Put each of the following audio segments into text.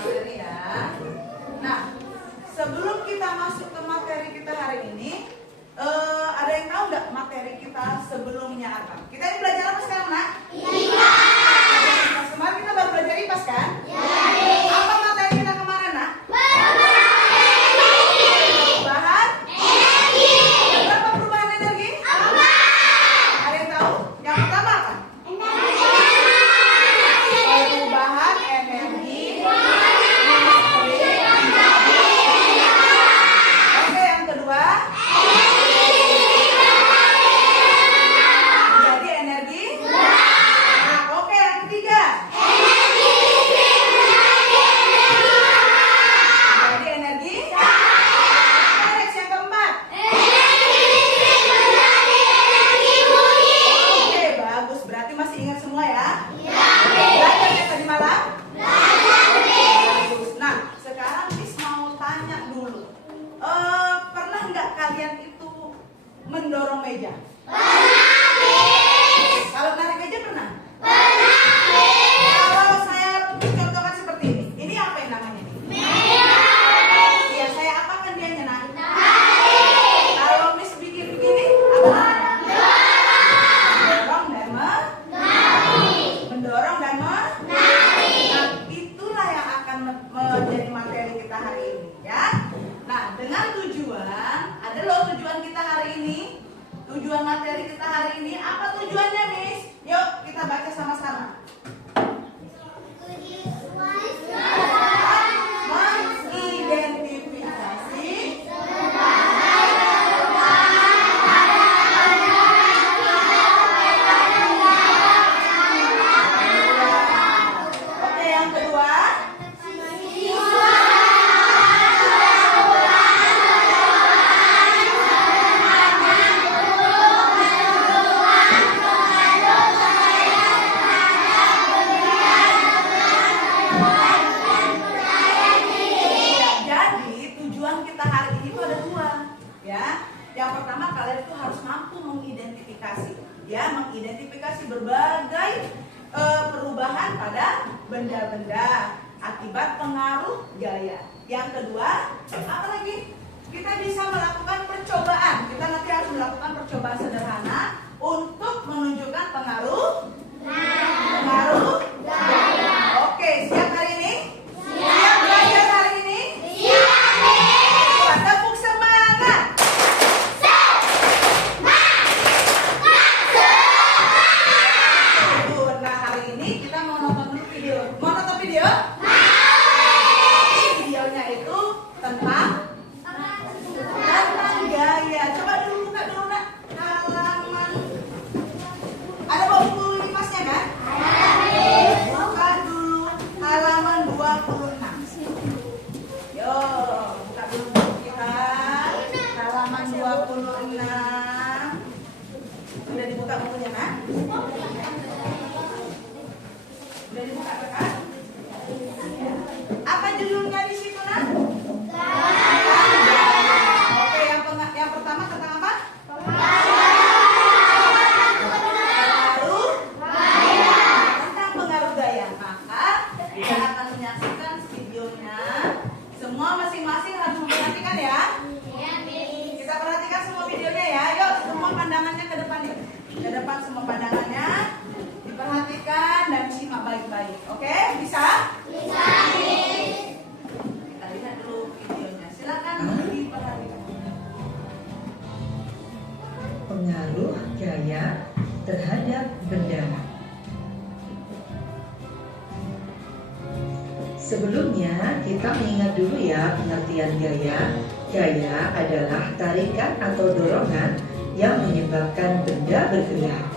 materi ya. Nah, sebelum kita masuk ke materi kita hari ini, ada yang tahu nggak materi kita sebelumnya apa? Kita ini belajar apa sekarang, Nak? Iya. Kemarin kita baru belajar IPAS kan? Iya. Apa materi kita kemarin, Nak? Perubahan energi. Berapa perubahan energi? 4. Ada yang tahu? Yang pertama apa? Perubahan energi. Oke, yang kedua. Jadi energi. Nah, oke, yang ketiga. Jadi energi. Next, yang keempat. Oke, bagus. Berarti masih ingat semua ya? Belajarnya tadi malam? Bagus. Nah, sekarang Miss mau tanya dulu. Pernah nggak kalian itu mendorong meja? Kalau narik meja pernah? Kalau saya contohkan seperti ini, ini apa yang namanya? Ya, saya apakan dianya, Nak? Kalau Miss bikin begini, apa namanya? Mendorong dan mendorong dan Nah, itulah yang akan menjadi materi kita hari ini, ya. Nah, dengan tujuan, ada loh tujuan kita hari ini. Tujuan materi kita hari ini, apa tujuannya, Miss? Yuk, kita baca sama-sama. Mengidentifikasi Oke, yang kedua. Jadi tujuan kita hari ini itu ada 2, ya. Yang pertama, kalian itu harus mampu mengidentifikasi, ya, mengidentifikasi berbagai perubahan pada benda-benda akibat pengaruh gaya. Yang kedua, apa lagi? Kita bisa melakukan percobaan. Kita nanti harus melakukan percobaan sederhana untuk menunjukkan pengaruh gaya. Oke, siap hari ini? Siap belajar hari ini? Siap. Tepuk semangat. Nah, hari ini kita mau nonton dulu video. Mau nonton video? Videonya itu tentang gaya. Coba dulu buka dulu, Nak. Halaman. Ada buku lipasnya kan? Buka dulu halaman 26. Yo, buka dulu buku kita. Halaman 26. Sudah dibuka bukunya, Nak? Sudah dibuka kan? Apa judulnya di situ, Nak? Oke, yang pertama tentang apa? Tentang pengaruh gaya. Maka kita akan menyaksikan videonya. Semua masing-masing harus memperhatikan ya. Kita perhatikan semua videonya ya. Yuk, semua pandangannya ke depan ya. Ke depan semua pandangannya. Diperhatikan dan simak baik-baik. Oke, bisa? Bisa. Kita lihat dulu videonya. Silakan diperhatikan. Pengaruh gaya terhadap benda. Sebelumnya kita mengingat dulu ya pengertian gaya. Gaya adalah tarikan atau dorongan yang menyebabkan benda bergerak.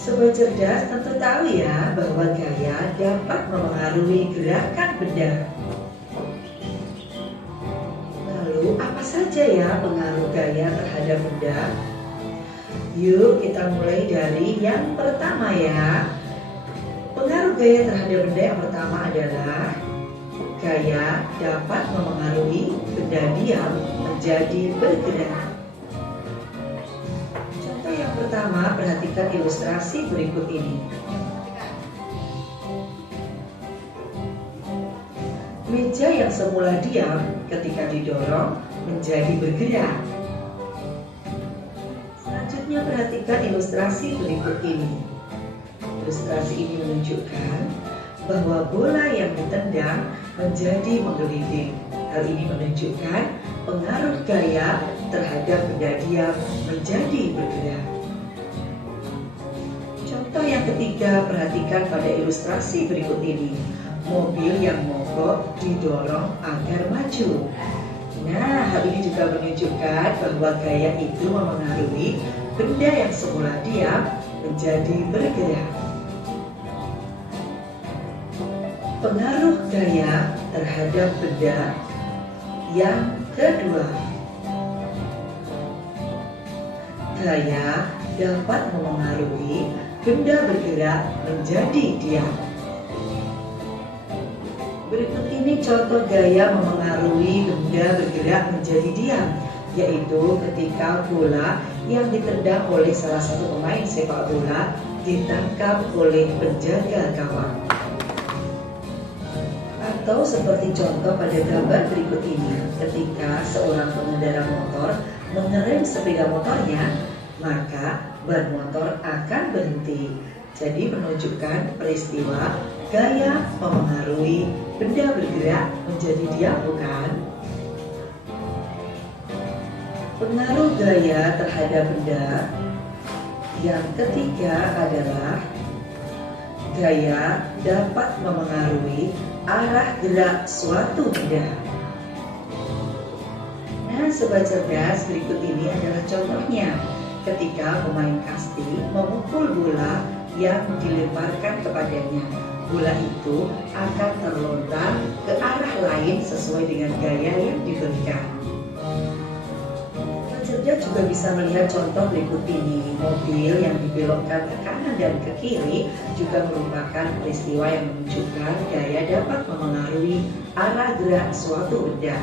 Sobat cerdas tentu tahu ya bahwa gaya dapat mempengaruhi gerakan benda. Lalu apa saja ya pengaruh gaya terhadap benda? Yuk kita mulai dari yang pertama ya. Pengaruh gaya terhadap benda yang pertama adalah gaya dapat mempengaruhi benda diam menjadi bergerak. Contoh yang pertama, perhatikan ilustrasi berikut ini. Meja yang semula diam ketika didorong menjadi bergerak. Selanjutnya perhatikan ilustrasi berikut ini. Ilustrasi ini menunjukkan bahwa bola yang ditendang menjadi menggelinding. Hal ini menunjukkan pengaruh gaya terhadap benda diam menjadi bergerak. Contoh yang ketiga, perhatikan pada ilustrasi berikut ini. Mobil yang mogok didorong agar maju. Nah, hal ini juga menunjukkan bahwa gaya itu memengaruhi benda yang semula diam menjadi bergerak. Pengaruh gaya terhadap benda yang kedua. Gaya dapat memengaruhi benda bergerak menjadi diam. Berikut ini contoh gaya memengaruhi benda bergerak menjadi diam, yaitu ketika bola yang ditendang oleh salah satu pemain sepak bola ditangkap oleh penjaga gawang. Atau seperti contoh pada gambar berikut ini, ketika seorang pengendara motor mengerem sepeda motornya, maka ban motor akan berhenti. Jadi menunjukkan peristiwa gaya memengaruhi benda bergerak menjadi diam, bukan? Pengaruh gaya terhadap benda yang ketiga adalah gaya dapat memengaruhi arah gerak suatu benda. Nah, sobat cerdas, berikut ini adalah contohnya. Ketika pemain kasti memukul bola yang dilemparkan kepadanya, bola itu akan terlontar ke arah lain sesuai dengan gaya yang diberikan. Cerdas juga bisa melihat contoh berikut ini. Mobil yang dibelokkan ke kanan dan ke kiri juga merupakan peristiwa yang menunjukkan gaya dapat memengaruhi arah gerak suatu benda.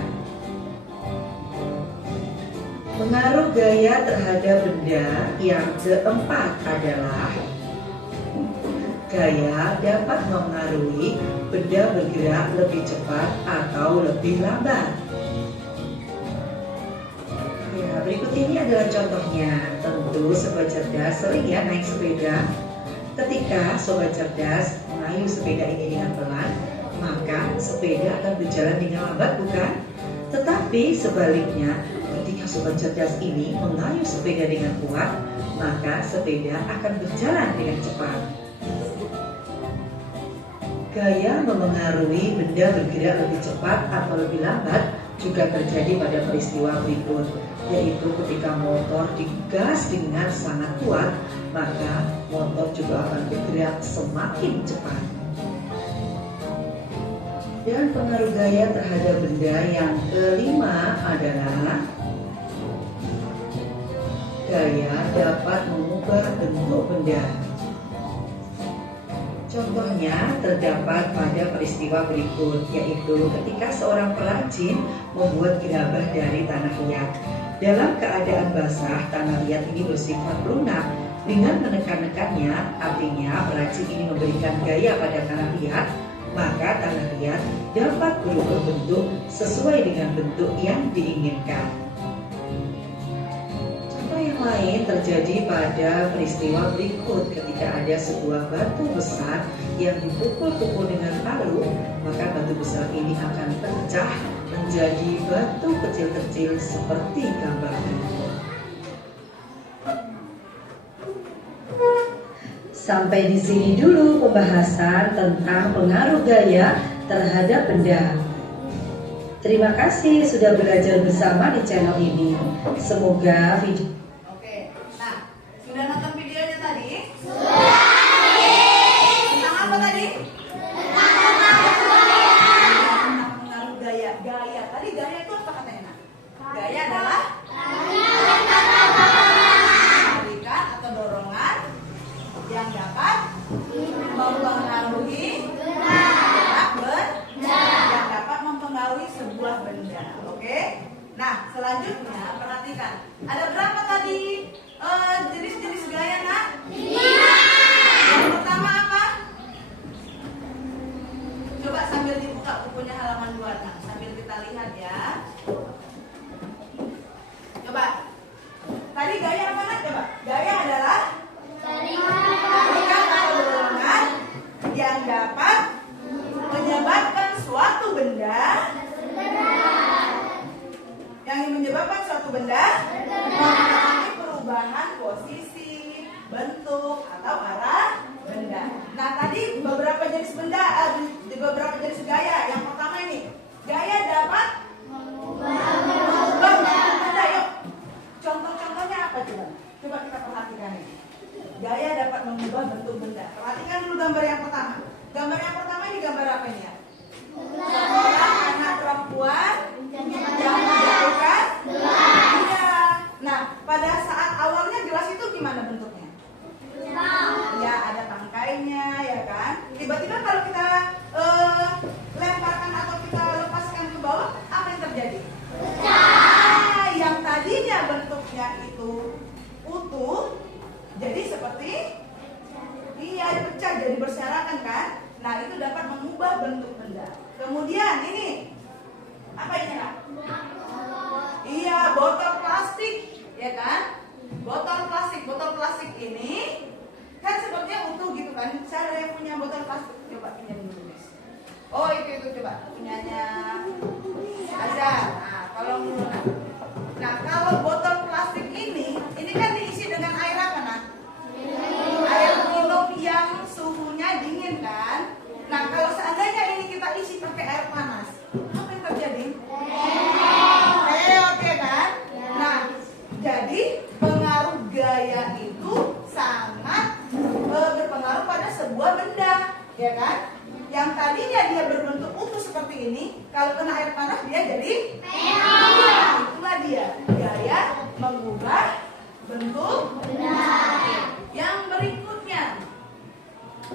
Pengaruh gaya terhadap benda yang keempat adalah gaya dapat memengaruhi benda bergerak lebih cepat atau lebih lambat. Ya, berikut ini adalah contohnya. Tentu sobat cerdas sering ya naik sepeda. Ketika sobat cerdas mengayuh sepeda ini dengan pelan, maka sepeda akan berjalan dengan lambat, bukan? Tetapi sebaliknya, ketika sobat cerdas ini mengayuh sepeda dengan kuat, maka sepeda akan berjalan dengan cepat. Gaya memengaruhi benda bergerak lebih cepat atau lebih lambat juga terjadi pada peristiwa berikut, yaitu ketika motor digas dengan sangat kuat, maka motor juga akan bergerak semakin cepat. Dan pengaruh gaya terhadap benda yang kelima adalah gaya dapat mengubah bentuk benda. Contohnya terdapat pada peristiwa berikut, yaitu ketika seorang perajin membuat gerabah dari tanah liat. Dalam keadaan basah, tanah liat ini bersifat lunak. Dengan menekan-nekannya, artinya perajin ini memberikan gaya pada tanah liat, maka tanah liat dapat berubah bentuk sesuai dengan bentuk yang diinginkan. Yang lain terjadi pada peristiwa berikut, ketika ada sebuah batu besar yang dipukul-pukul dengan palu, maka batu besar ini akan pecah menjadi batu kecil-kecil seperti gambar berikut. Sampai di sini dulu pembahasan tentang pengaruh gaya terhadap benda. Terima kasih sudah belajar bersama di channel ini. Semoga video Sudah nonton videonya tadi? Tentang apa tadi? Tentang pengaruh gaya. Gaya. Tadi gaya itu apa katanya? Gaya adalah tarikan atau dorongan yang dapat mempengaruhi gerak benda, yang dapat mempengaruhi sebuah benda. Oke? Nah, selanjutnya perhatikan. Ada berapa tadi jenis-jenis gaya, nak? 5. Yang pertama apa? Coba sambil dibuka bukunya halaman 26, sambil kita lihat ya. Coba. Tadi gaya apa nak? Coba. Gaya adalah tarikan atau dorongan yang dapat menyebabkan suatu benda mengalami perubahan posisi, bentuk atau arah benda. Nah, tadi beberapa jenis beberapa jenis gaya. Yang pertama ini, gaya dapat mengubah bentuk benda. Yuk, contoh-contohnya apa coba? Coba kita perhatikan ini. Gaya dapat mengubah bentuk benda. Perhatikan dulu gambar yang pertama. Gambar yang pertama ini gambar apa ini ya? Seorang anak perempuan yang menjatuhkan gelas. Iya. Nah, pada saat awalnya gelas itu gimana bentuknya? Ya, ada tangkainya, ya kan? Tiba-tiba kalau kita lemparkan atau kita lepaskan ke bawah, apa yang terjadi? Nah, yang tadinya bentuknya itu utuh, jadi seperti pecah, jadi berserakan kan? Nah, itu dapat mengubah bentuk benda. Kemudian ini apa ini nak? Iya, botol plastik, ya kan? Botol plastik ini kan sebabnya utuh gitu kan? Saya punya botol plastik, coba pinjam dulu guys. Oh itu coba punyanya Azhar. Nah, tolong dulu nak. Nah, kalau botol plastik ini kan diisi dengan air apa nak? Air minum yang suhunya dingin kan? Nah, kalau seandainya ini kita isi pakai air panas, apa yang terjadi? Oke kan? Nah, jadi pengaruh gaya itu sangat berpengaruh pada sebuah benda, ya kan? Yang tadinya dia berbentuk utuh seperti ini, kalau kena air panas dia jadi itulah dia gaya mengubah bentuk benda. Yang berikutnya,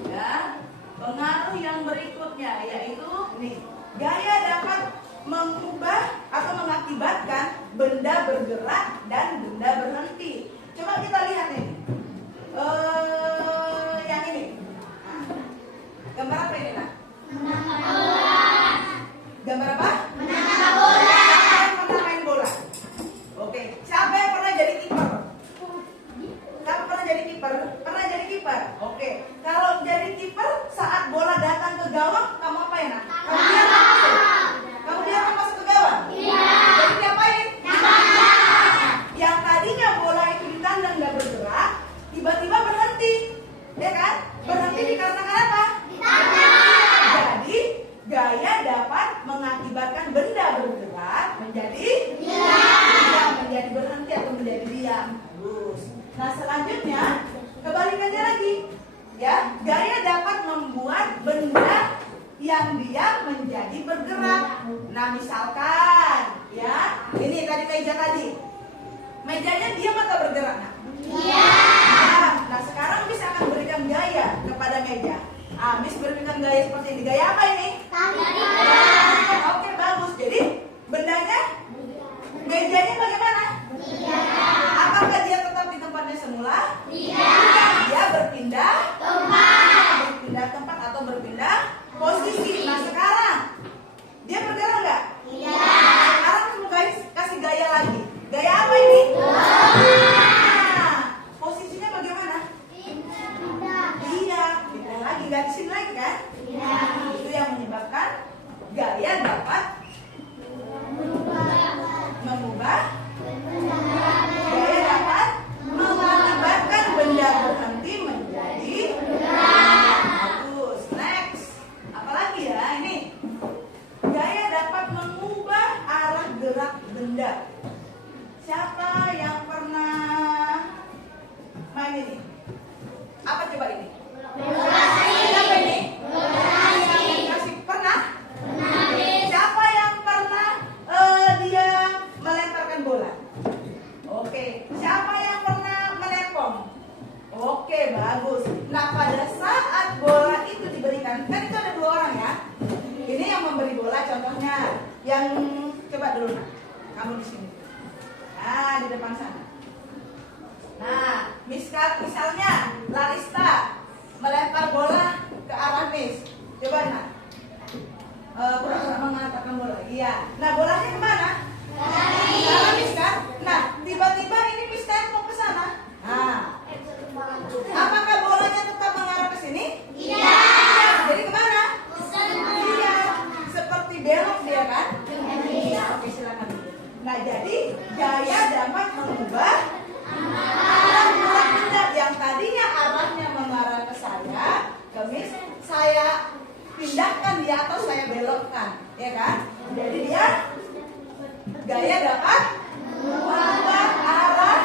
ya, pengaruh yang berikutnya yaitu nih, gaya dapat mengubah atau mengakibatkan benda bergerak dan benda berhenti. Coba kita lihat ini, yang ini, gambar apa ini nak? Gambar apa? Siapa yang pernah main bola? Oke, siapa yang pernah jadi kiper? Kamu pernah jadi kiper? Pernah jadi kiper? Oke. Kalau jadi kiper, saat bola datang ke gawang, kamu apa ya nak? Kamu diam masuk ke gawang? Iya. Jadi diapain? Yang tadinya bola itu ditandang dan bergerak, tiba-tiba berhenti, ya kan? Berhenti dikarenakan apa? Jadi gaya dapat mengakibatkan benda bergerak menjadi diam, menjadi berhenti atau menjadi diam. Terus. Nah, selanjutnya kebalikannya lagi, ya, gaya dapat membuat benda yang diam menjadi bergerak. Nah, misalkan, ya, ini tadi meja tadi, mejanya diam atau bergerak? Iya. Nah, sekarang Miss akan berikan gaya kepada meja. Miss berikan gaya seperti ini. Gaya apa ini? Oke, bagus. Jadi bendanya, mejanya bagaimana? Apakah dia tetap di tempatnya semula? Tidak. Dia berpindah tempat atau berpindah posisi. Nah, sekarang dia bergerak nggak? Iya. Sekarang kamu guys kasih gaya lagi. Gaya apa ini? Nah, posisinya bagaimana? Iya, pindah lagi, nggak di sini lagi kan? Iya. Itu yang menyebabkan gaya dapat mengubah. Gaya dapat mengakibatkan benda berhenti menjadi bagus. Next, apalagi ya ini? Gaya dapat mengubah arah gerak benda. Siapa yang pernah main ini? Apa coba ini? Siapa ini? Kasih pernah? Siapa yang pernah dia melemparkan bola? Oke. Siapa yang pernah menepong? Oke, bagus. Nah, pada saat bola itu diberikan, kan itu ada dua orang ya. Ini yang memberi bola contohnya. Yang coba dulu nak, kamu di sini. Nah, di depan sana. Nah, misalnya Larista melempar bola ke arah Miss. Coba nak. makan bola lagi ya. Nah, bolanya kemana? Sana Miss kan? Nah, tiba-tiba ini Miss mau ke sana. Nah, apakah bolanya tetap mengarah ke sini? Iya. Jadi kemana? Iya. Seperti belok dia kan? Iya. Oke, silakan. Nah, jadi gaya dapat mengubah arah gerak benda yang tadinya arahnya mengarah ke saya, ke Miss, saya pindahkan dia atau saya belokkan, ya kan? Jadi dia gaya dapat mengubah arah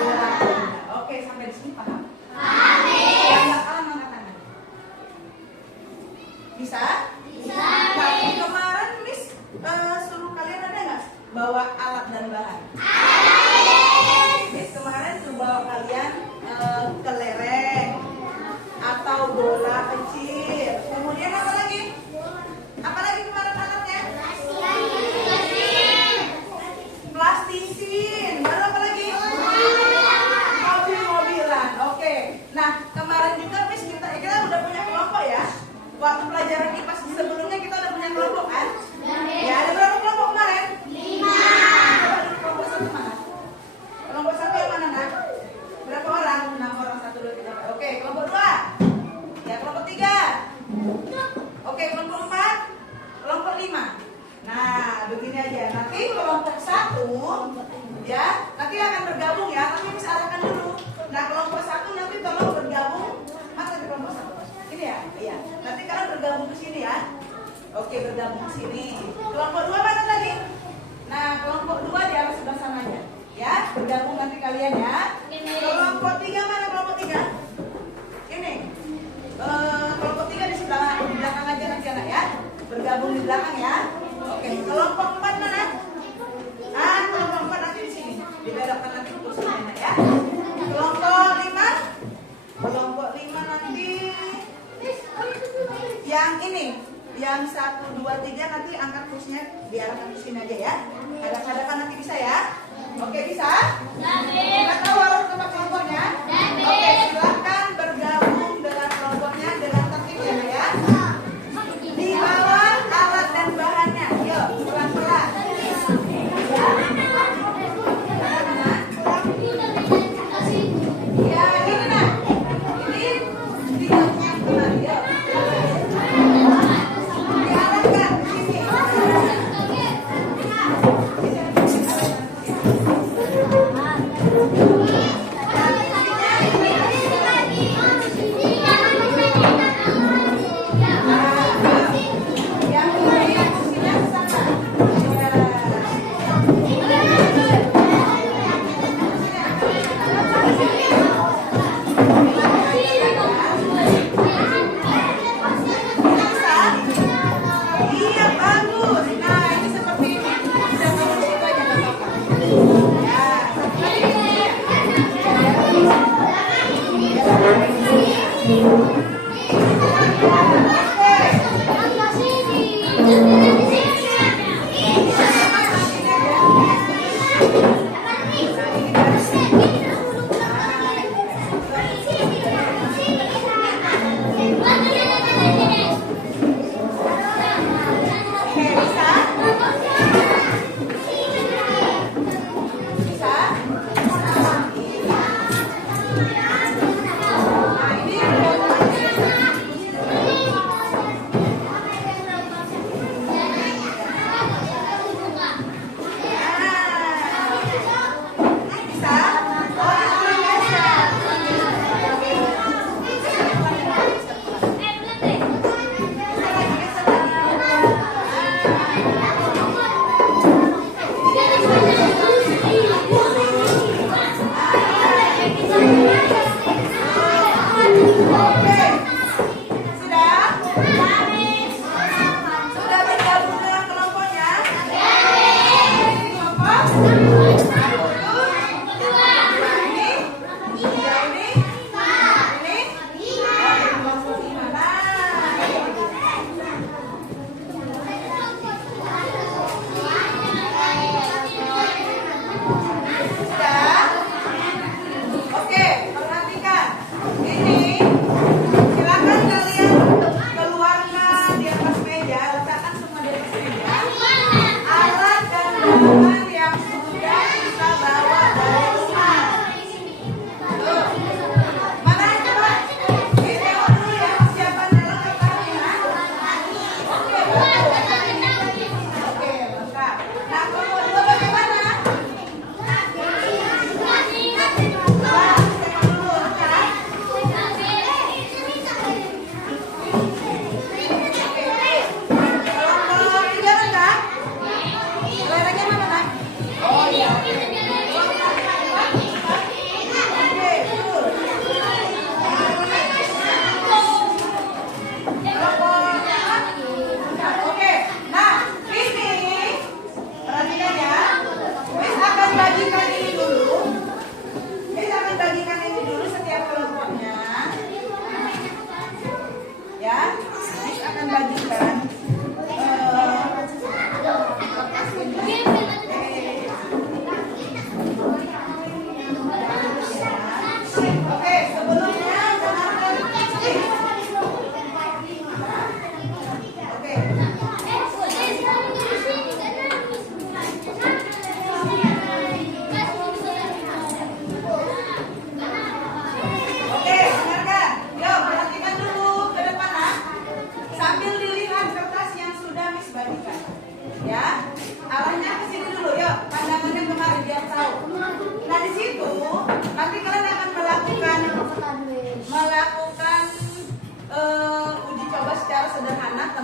gerak benda. Oke, sampai di sini paham? Yang nggak paham angkat tangan. Bisa? Bisa. Tapi kemarin Miss suruh kalian ada nggak bawa alat dan bahan? Miss kemarin suruh bawa kalian kelereng atau bola kecil. Kemudian apa lagi? Apa lagi kemarin alatnya? Plastisin. Baru apa lagi? Mobil-mobilan. Oke. Nah, kemarin juga Miss kita udah punya kelompok ya. Waktu pelajaran IPA sebelumnya kita udah punya kelompok kan? Ya, ada berapa kelompok kemarin? 5. Coba dulu kelompok satu mana? Kelompok satu yang mana, Nak? Berapa orang? 6 orang. 1, 2, 3, 4. Oke, kelompok 2. Ya, kelompok 3. Oke, kelompok 4. Kelompok 5. Nah, begini aja. Nanti kelompok 1 ya, nanti akan bergabung ya, tapi Miss arahkan dulu. Nah, kelompok 1 nanti tolong bergabung. Mana di kelompok 1? Ini ya? Iya. Nanti kalian bergabung ke sini ya. Oke, bergabung ke sini. Kelompok 2 mana tadi? Nah, kelompok 2 di arah sebelah sananya. Ya, bergabung nanti kalian ya. Kelompok 3 mana kelompok 3? Ini. Kelompok 3 di sebelah di belakang aja nanti anak ya. Bergabung di belakang ya. Oke, kelompok 4 mana? Kelompok 4 nanti di sini. Dibelokkan nanti kursinya ya. Kelompok 5. Kelompok 5 nanti yang ini. Yang 1, 2, 3 nanti angkat kursinya diarahkan ke sini aja ya. Hadap-hadapan nanti bisa ya. Oke, bisa? Kita tahu harus tempat kelompoknya. Oke, silakan bergabung dengan kelompoknya dengan tertib ya. Di bawah alat dan bahannya. Yuk, pelan-pelan. Ya. Mana? Ya, ini nah. Ini di yang kemari. Yuk. Diarahkan ke sini.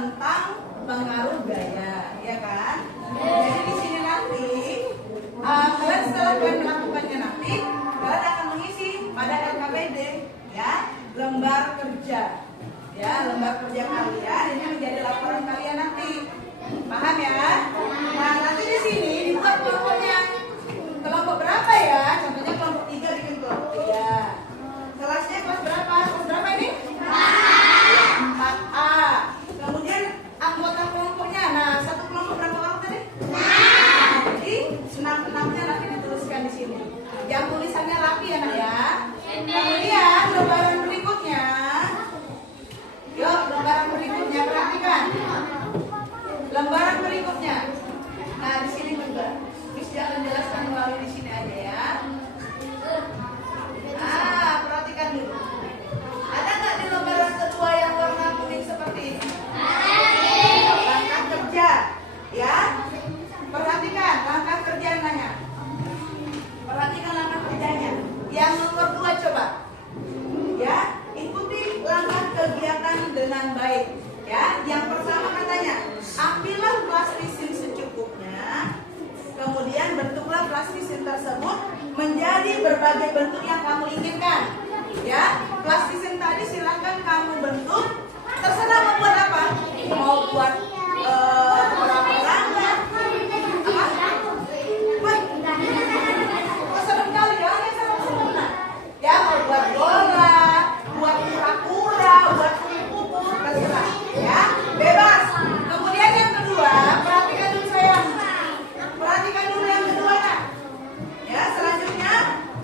tentang pengaruh gaya, ya kan? Jadi di sini nanti kalian setelah kalian melakukannya nanti kalian akan mengisi pada LKPD, ya, lembar kerja, ya, lembar kerja kalian ini menjadi laporan kalian nanti, paham ya? Nah nanti di sini dibuat kelompoknya, kelompok berapa ya? Contohnya kelompok 3 bikin kelompok 3. Kelasnya kelas berapa? Kelas berapa ini? 4A. Kemudian anggota kelompoknya, nah satu kelompok berapa orang tadi? 6. Jadi 6-6-nya nanti dituliskan di sini. Yang tulisannya rapi ya nak ya. Kemudian lembaran berikutnya, yuk lembaran berikutnya perhatikan. Lembaran berikutnya. Nah di sini juga, Miss akan jelaskan melalui di sini aja ya. Perhatikan dulu. Ada nggak di lembaran kedua yang warna kuning seperti ini? Langkah kerja, ya. Perhatikan langkah kerja nanya. Perhatikan langkah kerjanya. Yang nomor 2 coba. Ya, ikuti langkah kegiatan dengan baik. Ya, yang pertama katanya, ambillah plastisin secukupnya. Kemudian bentuklah plastisin tersebut menjadi berbagai bentuk yang kamu inginkan. Ya, plastisin tadi silakan kamu bentuk. Terserah mau buat apa. Mau buat orang-orang, apa? Woi, kok serem kali ya? Ini serem-serem. Ya, mau buat bola, buat kura-kura, buat kupu-kupu, terserah. Ya, bebas. Kemudian yang kedua, perhatikan dulu sayang. Perhatikan dulu yang kedua nak. Ya, selanjutnya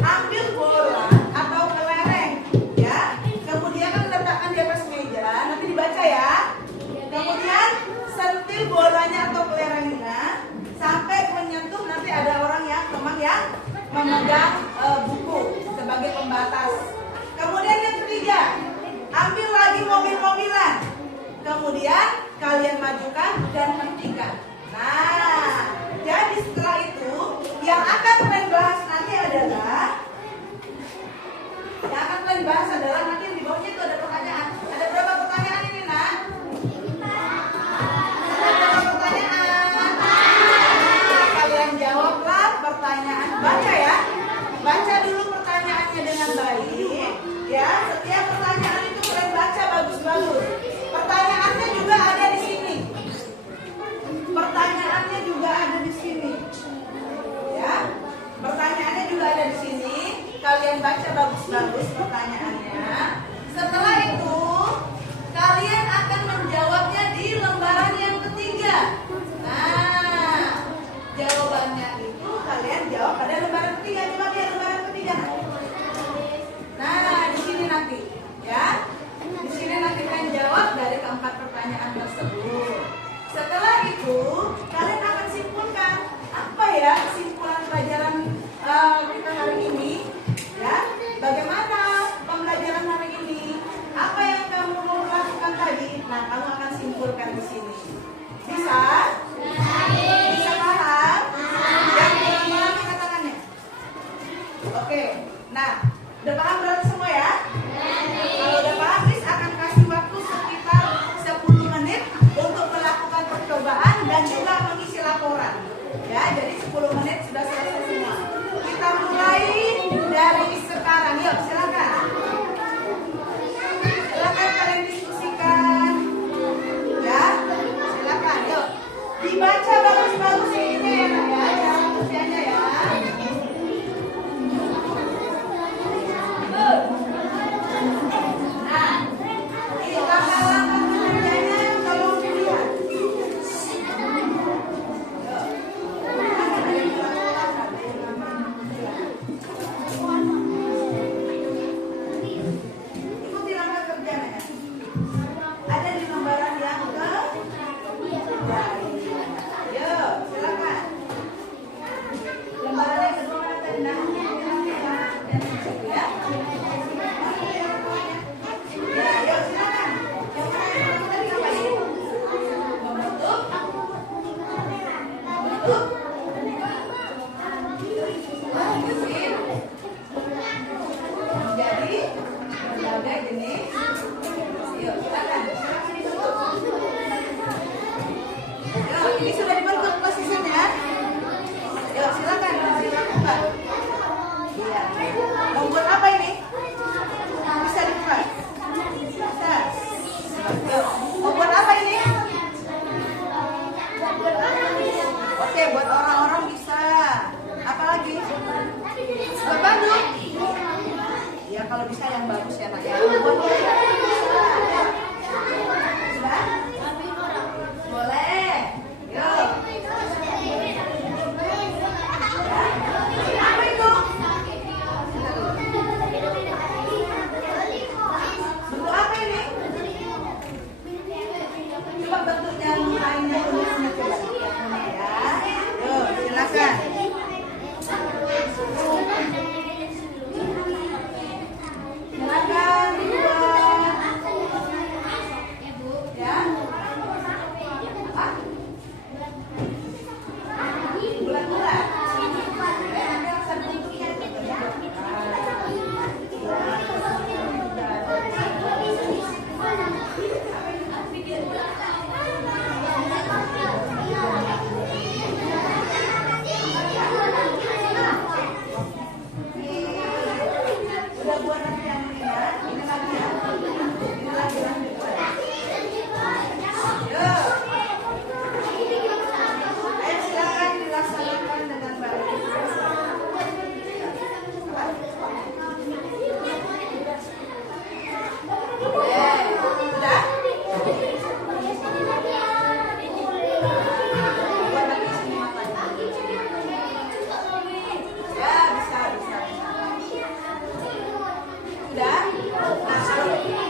ambil bola atau kelereng, ya. Kemudian kan letakkan di atas meja, nanti dibaca ya. Kemudian sentil bolanya atau kelerengnya sampai menyentuh, nanti ada orang yang memang yang memegang buku sebagai pembatas. Kemudian yang ketiga, ambil lagi mobil-mobilan. Kemudian kalian majukan dan hentikan. Nah, jadi setelah itu yang akan kalian bahas nanti adalah nanti di bawahnya itu ada pertanyaan. Ada berapa pertanyaan ini, Nak? Ada berapa pertanyaan? Kalian jawablah pertanyaan. Baca ya. Baca dulu pertanyaannya dengan baik. Ya, setiap pertanyaan itu kalian baca bagus-bagus. Pertanyaannya juga ada di sini. Pertanyaannya juga ada di sini. Ya. Pertanyaannya juga ada di sini. Kalian baca bagus-bagus pertanyaannya. Setelah itu, kalian akan menjawabnya di lembaran yang ketiga. Nah, jawabannya itu kalian jawab pada lembaran ketiga. Coba lihat lembaran ketiga. Nah, di sini nanti, ya. Di sini nanti kalian jawab dari keempat pertanyaan tersebut. Setelah itu, kalian akan simpulkan apa ya kesimpulan pelajaran kita hari ini, ya. Bagaimana pembelajaran hari ini? Apa yang kamu mau lakukan tadi? Nah, kamu akan simpulkan di sini. Bisa? Bisa paham? Yang kurang-kurang angkat tangannya. Oke. Nah, udah paham berarti semua ya? Kalau udah paham, Miss akan kasih waktu sekitar 10 menit untuk melakukan percobaan dan juga mengisi laporan. Ya, jadi 10 menit sudah selesai semua. Kita mulai dari sekarang. Yuk, silakan. Silakan kalian diskusikan. Ya, silakan. Yuk, dibaca bagus-bagus ini ya, Nak, ya. Cara kerjanya ya. Nah, ini langkah-langkah kerjanya kalau dilihat. Ikuti langkah kerjanya. Ada di lembaran yang ke-3. Yuk, silakan. Lembaran yang kedua mana tadi? Nah, ya. Ya, yuk silakan. Yang pertama tadi apa ini? Membentuk. Mesin. Menjadi berbagai jenis. Yuk, silakan. Silakan dibentuk. Ini sudah dibentuk posisinya. Yuk silakan dilakukan. Iya. Mau buat apa ini? Bisa dibuka? Bisa. Yuk. Mau buat apa ini? Oke, buat orang-orang bisa. Apa lagi? Buat bandung. Ya kalau bisa yang bagus ya nak ya. Buat sudah? Boleh. Yuk. Apa itu? Bentuk apa ini? Coba bentuk yang lainnya tulisnya coba. Ya. Yuk, silakan. Silakan dibuat. Ya. Apa? Bulat-bulat. Nanti rasa bentuknya. Udah buat nanti yang ini ya. Ini lagi ya. Ini lagi lanjut. Yuk. Ayo silakan dilaksanakan dengan baik. Sudah? Buat lagi sini matanya. Ya, bisa. Sudah? Nah,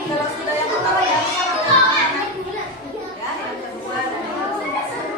kalau sudah yang pertama ya, ya, yang kedua dan yang berbagi.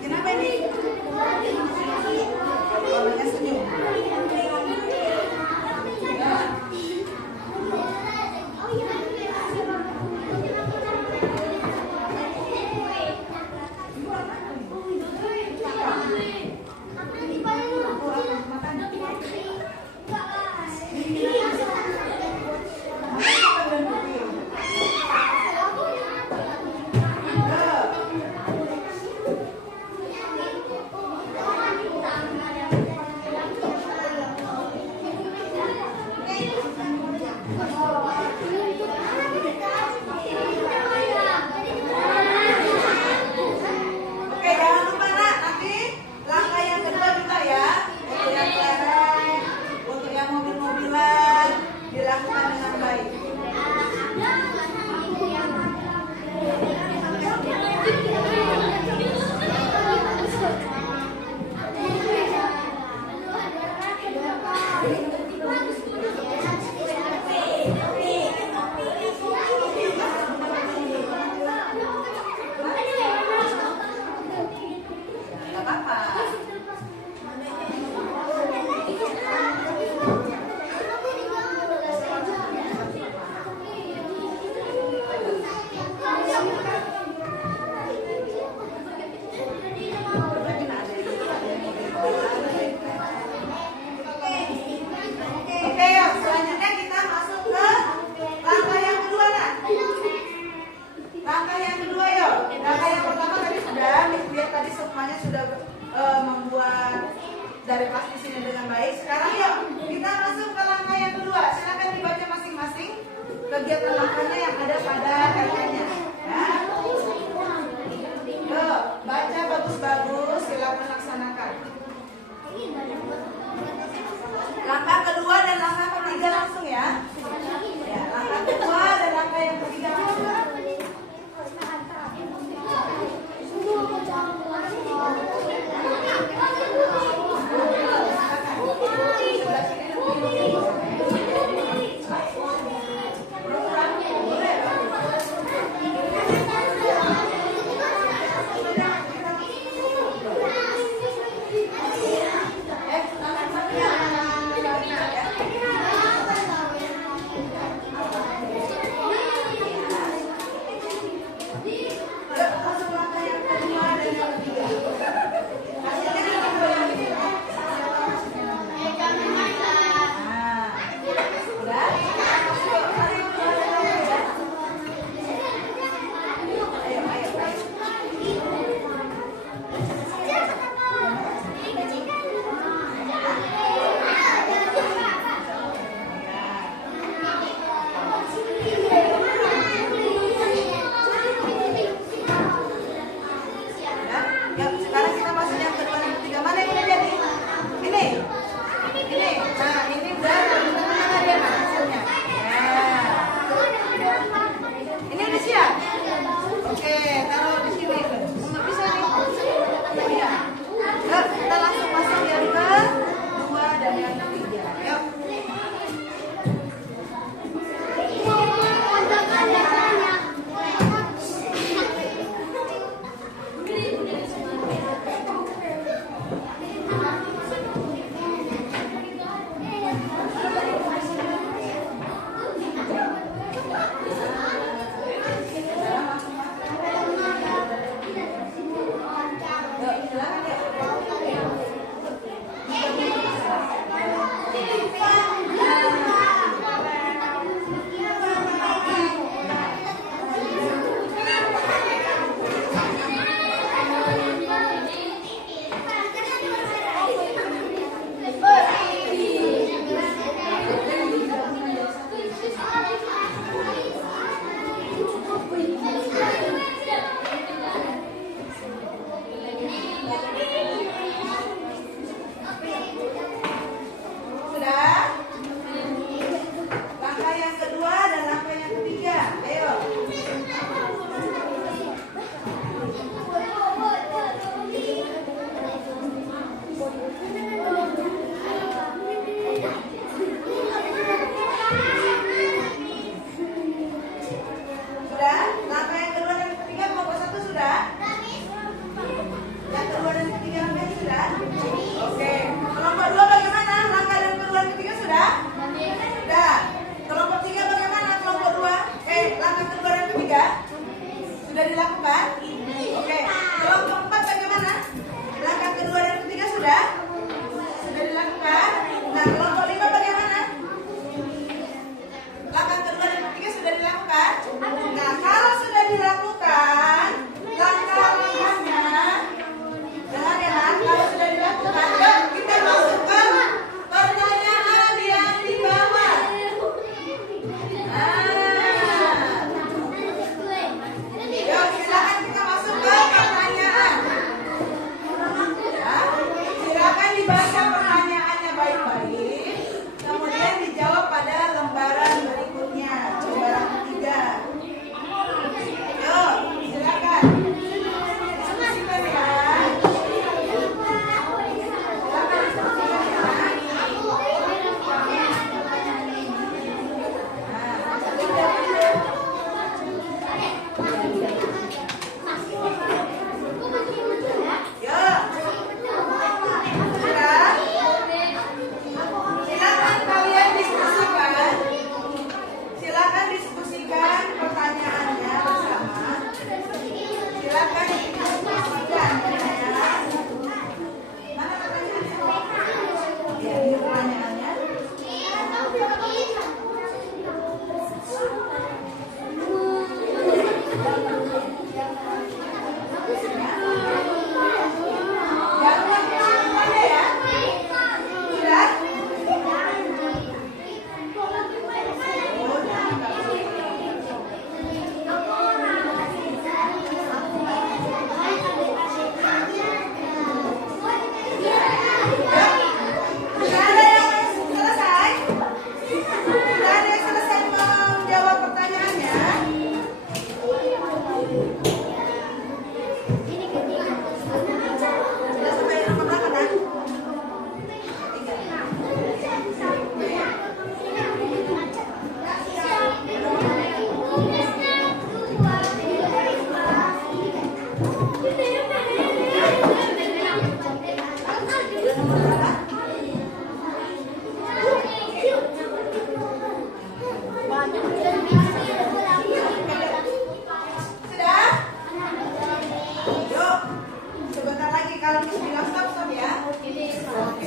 Kenapa ini? Orangnya senyum. Oke, jangan lupa nak, nanti langkah yang kedua juga ya. Untuk yang kelereng, untuk yang mobil-mobilan dilakukan dengan baik. Gak apa-apa. Oke, yuk. Selanjutnya kita masuk ke langkah yang kedua, nak. Langkah yang kedua, yuk. Langkah yang pertama tadi sudah, lihat tadi semuanya sudah membuat dari kelas di sini dengan baik. Sekarang yuk, kita masuk ke langkah yang kedua. Silakan dibaca masing-masing kegiatan langkahnya yang ada pada RT-nya. Ya. Yuk, baca bagus-bagus, silakan laksanakan. Langsung langkah yang kedua dan yang ketiga. Hasilnya gimana? Udah? Ayo, ayo, ayo.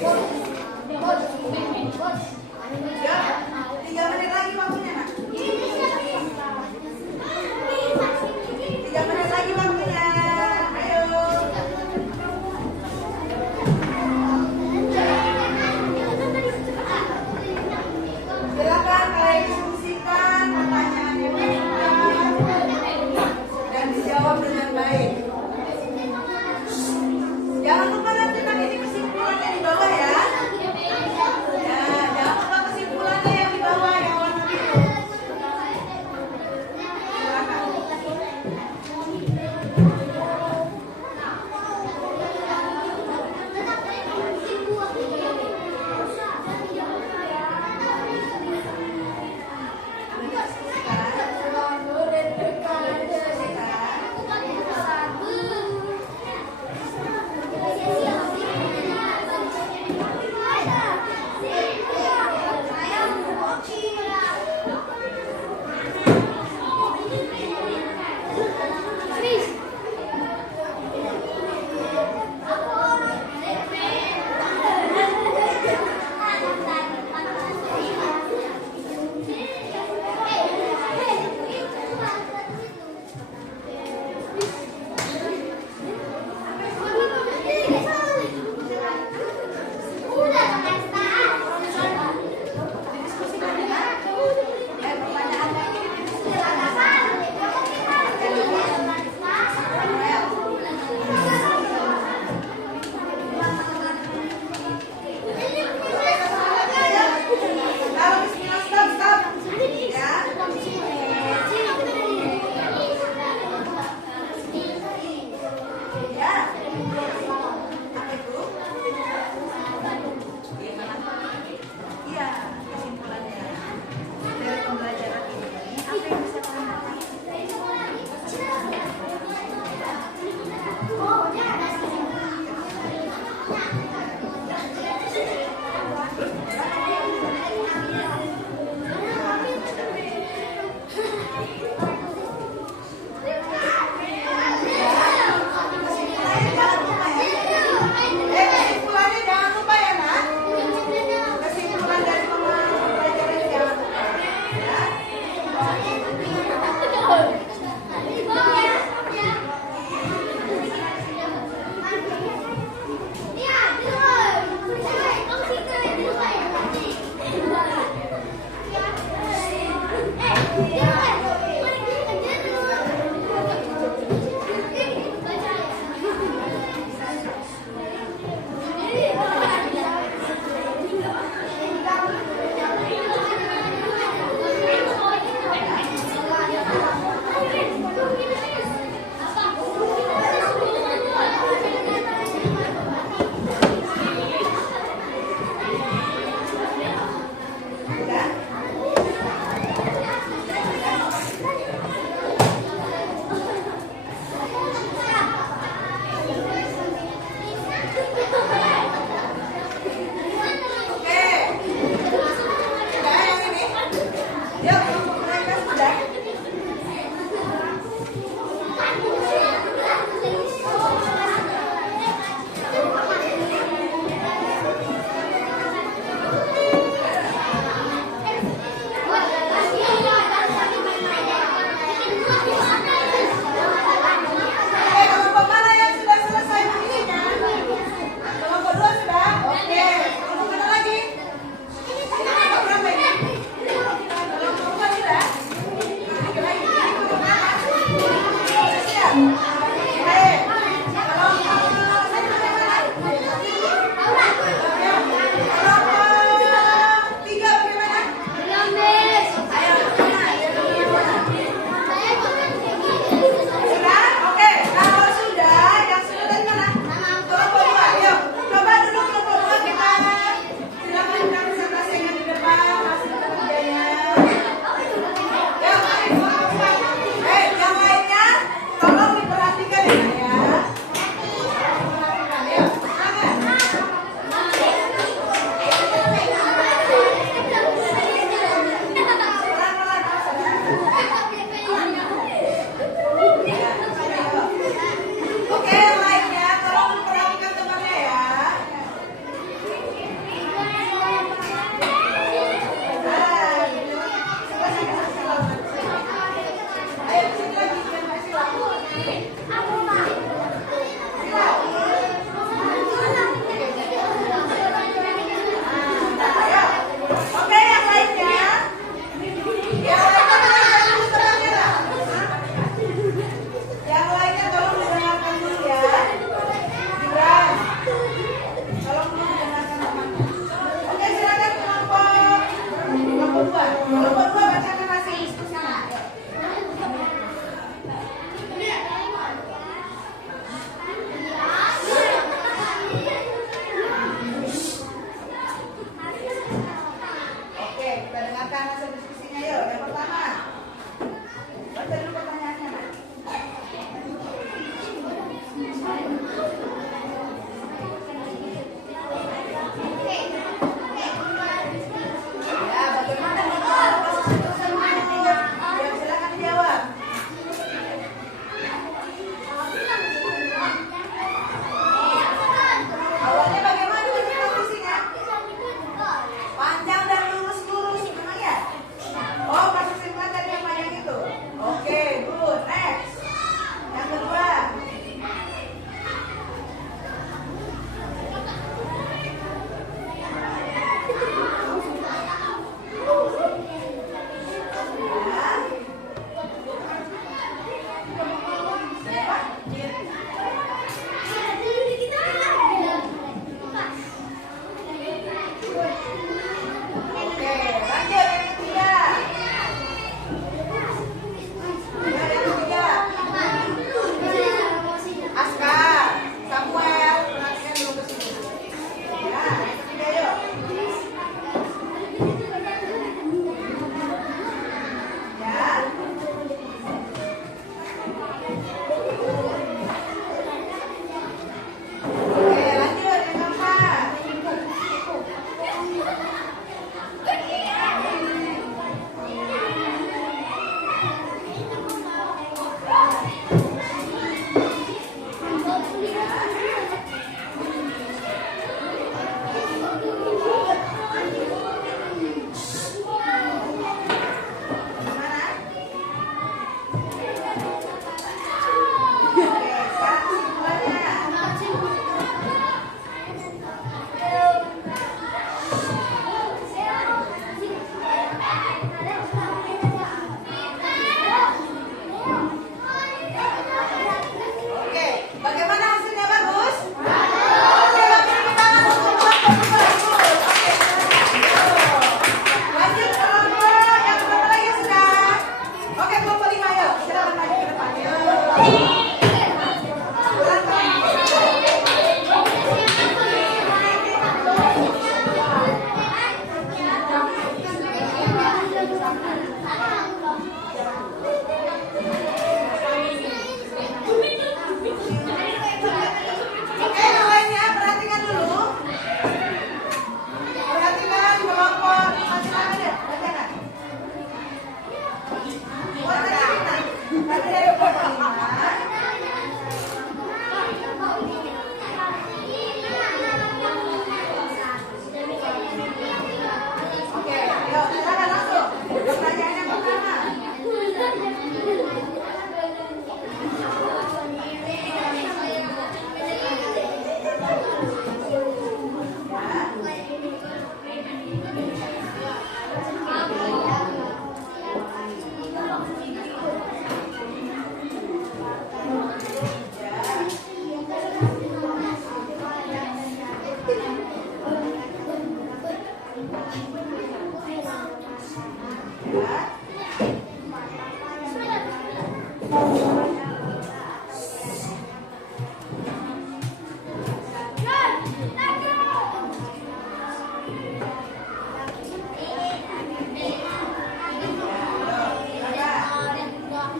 Ya, 3 menit lagi waktunya, Nak. 3 menit lagi waktunya. Ayo. Silakan kalian diskusikan pertanyaan yang dan dijawab dengan baik. Jangan lupa nanti ini kesimpulannya di bawah ya. Ya, jangan lupa kesimpulannya yang di bawah yang warna biru.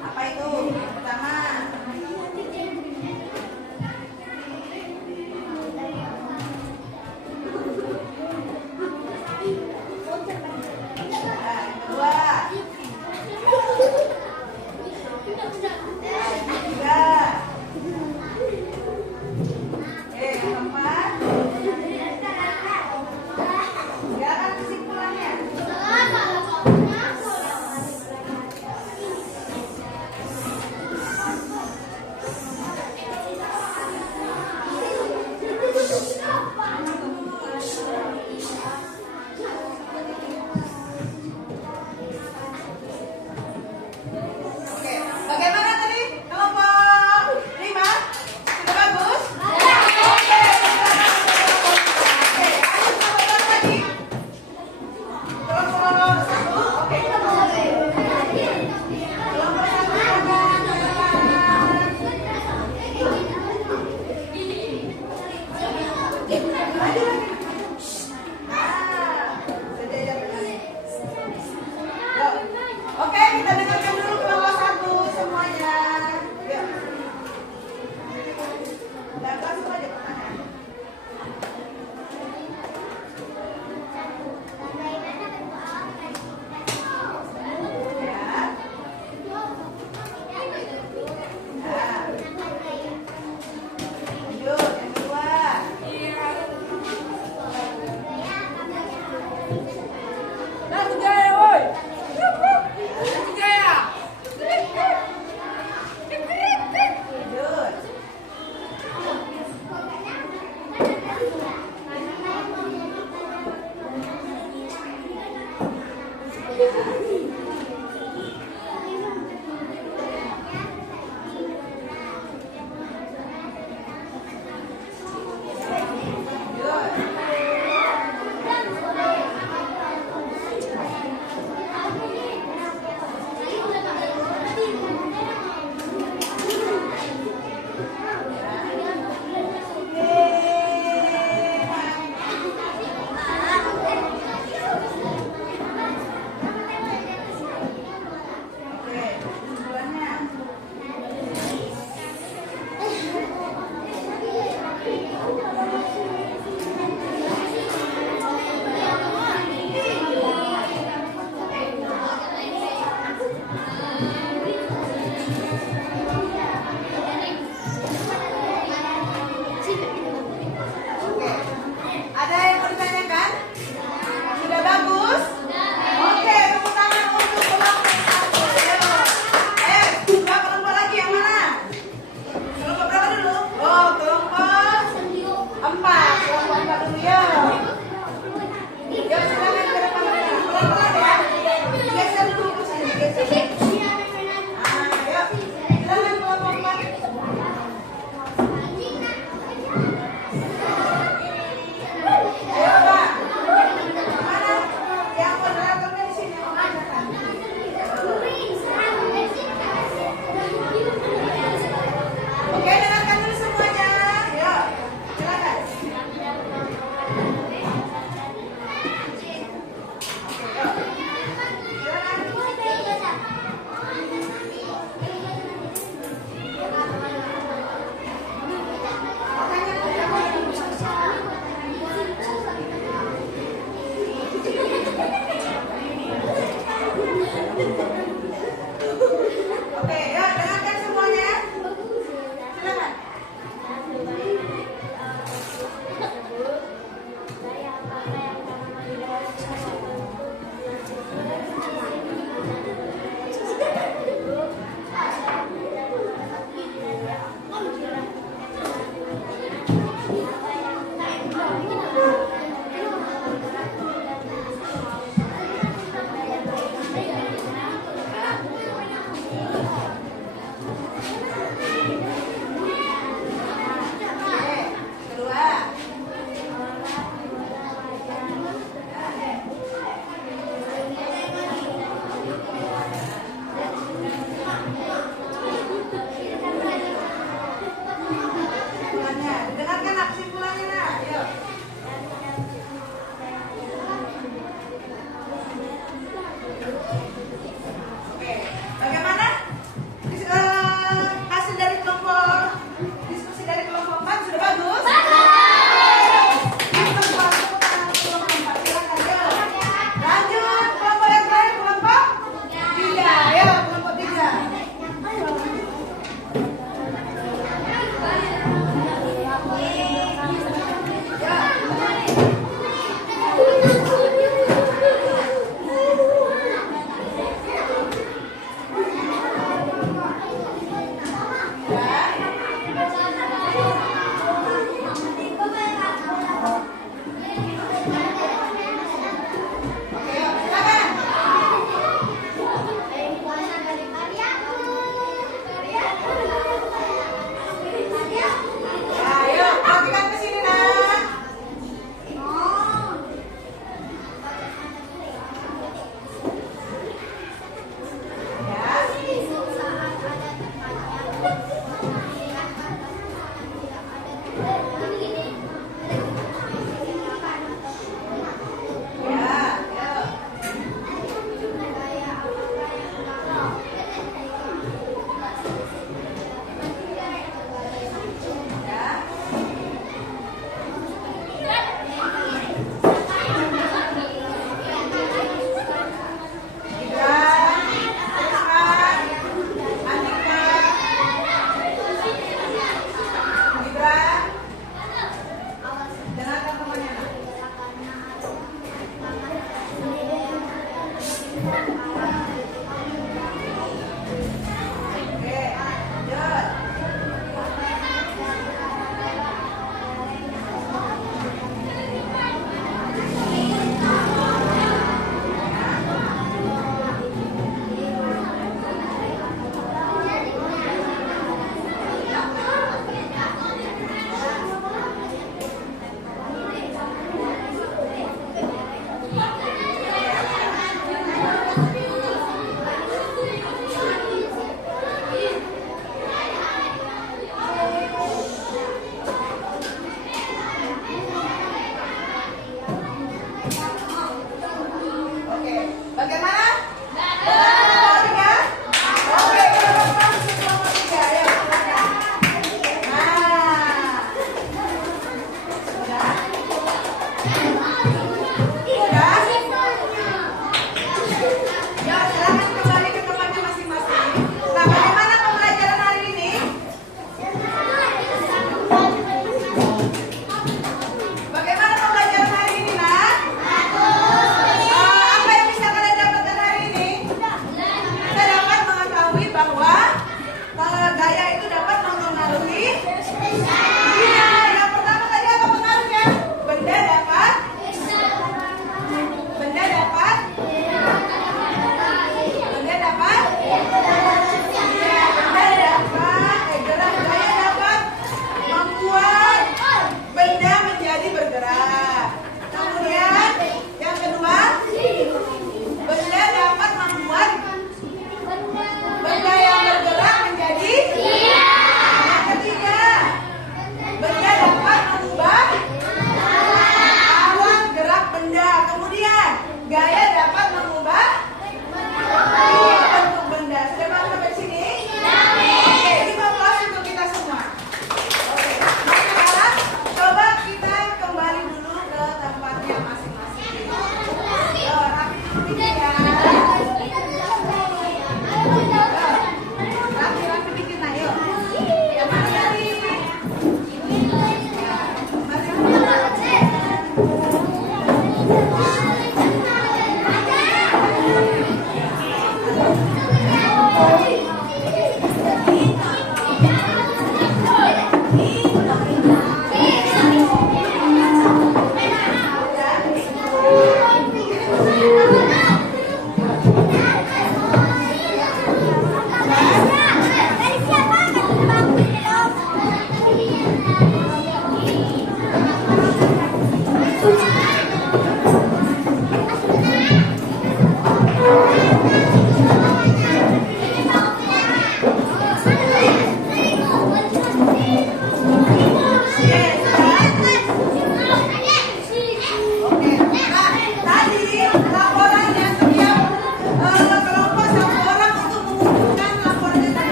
Apa itu? Yang pertama. Bagaimana tadi? Kelompok 5? Sudah bagus? Oke. Oke, ayo kelompok lagi. Kelompok 1. Oke. Kelompok 1. Oke, kita dengarkan dulu kelompok 1 semuanya. Yuk. Langsung aja pertanyaan. Ya. Lanjut, yang kedua. Lanjut. Lanjut.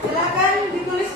Silakan ditulis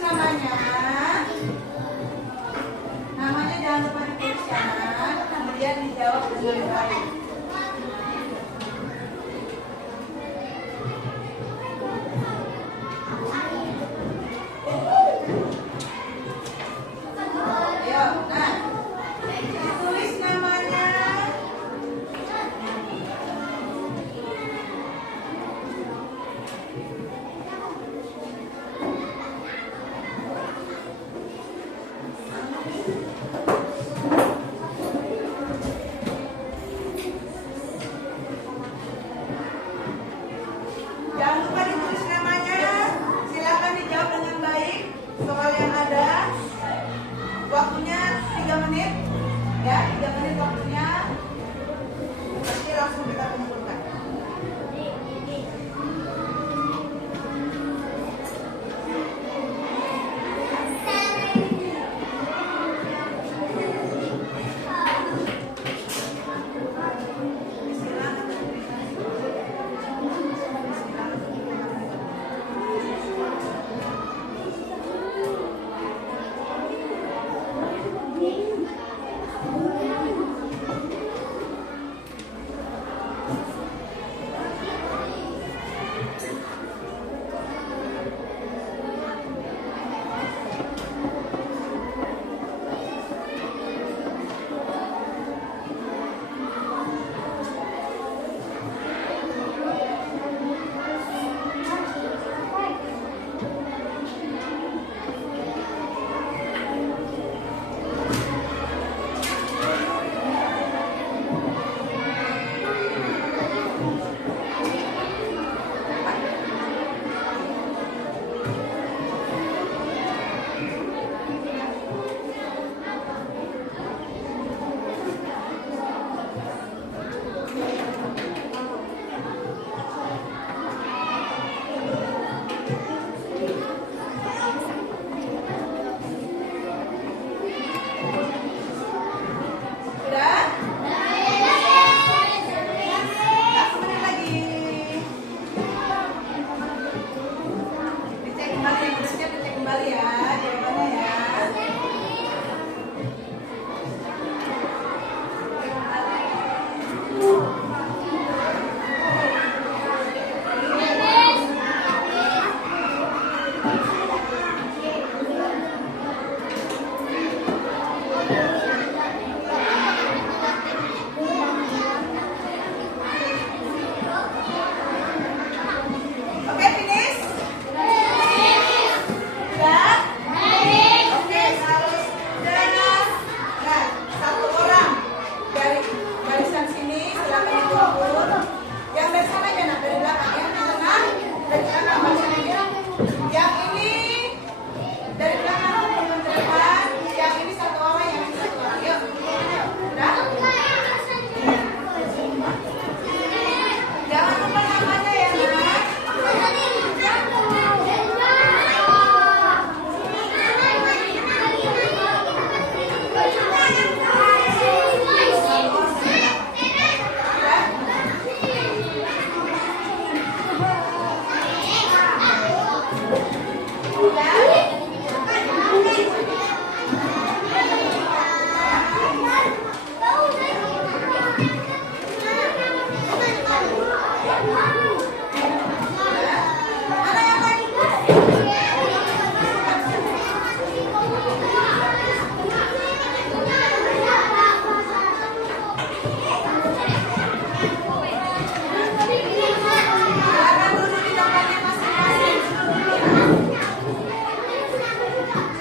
Silakan duduk di tempatnya masing-masing.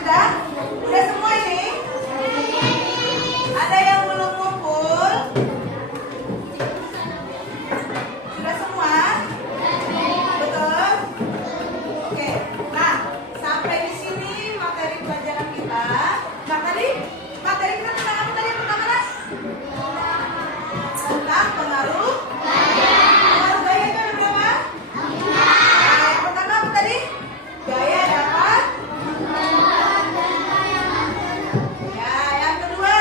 Sudah? Sudah semua ini? Ada yang belum ngumpul? Sudah semua? Betul? Oke. Nah, sampai di sini materi pelajaran kita. Nah, materi kita tentang apa tadi yang pertama? Tentang pengaruh gaya itu ada berapa? Nah, yang pertama apa tadi? Gaya dapat. Ya, yang kedua,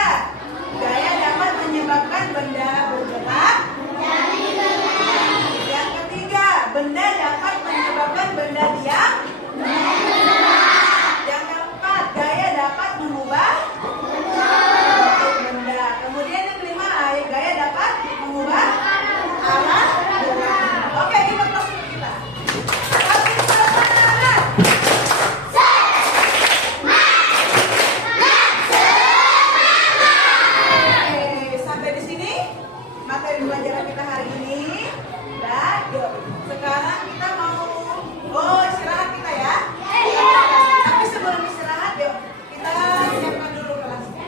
gaya dapat menyebabkan benda bergerak. Yang ketiga, benda dapat menyebabkan benda diam. Yang keempat, gaya dapat mengubah benda. Kemudian yang kelima, gaya dapat mengubah arah gerak. Oke, kita terus dulu kita. Kasih semangat. Oke, sampai di sini materi pelajaran kita hari ini. Dan yuk, sekarang kita mau istirahat kita ya. Tapi sebelum istirahat yuk kita siapkan dulu kelasnya.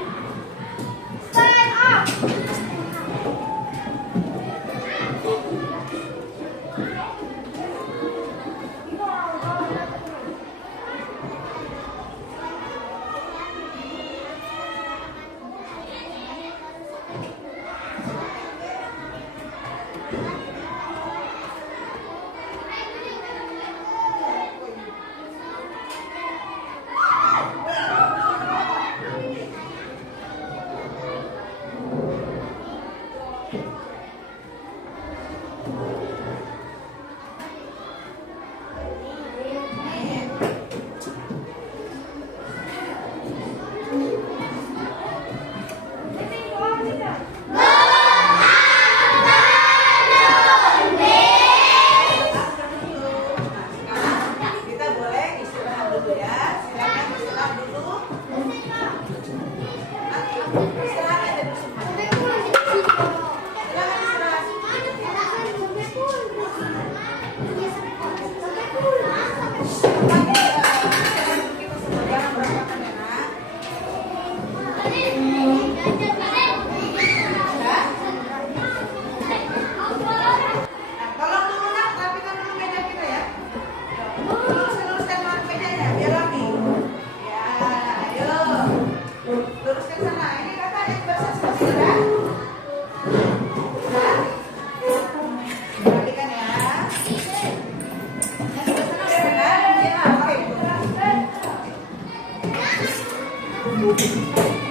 Kita boleh istirahat dulu ya. Silakan istirahat dulu. Istirahat aja dulu semua. Silakan istirahat. Kita semua jangan berantakan ya, Nak. Sudah? Nah, tolong dulu Nak, rapikan dulu meja kita ya. Luruskan mejanya biar rapi. Ya, ayo. Luruskan sana. Ini kakak yang bersih sudah. Sudah? Rapikan ya. Yang sebelah sana udah benar? Ya, oke.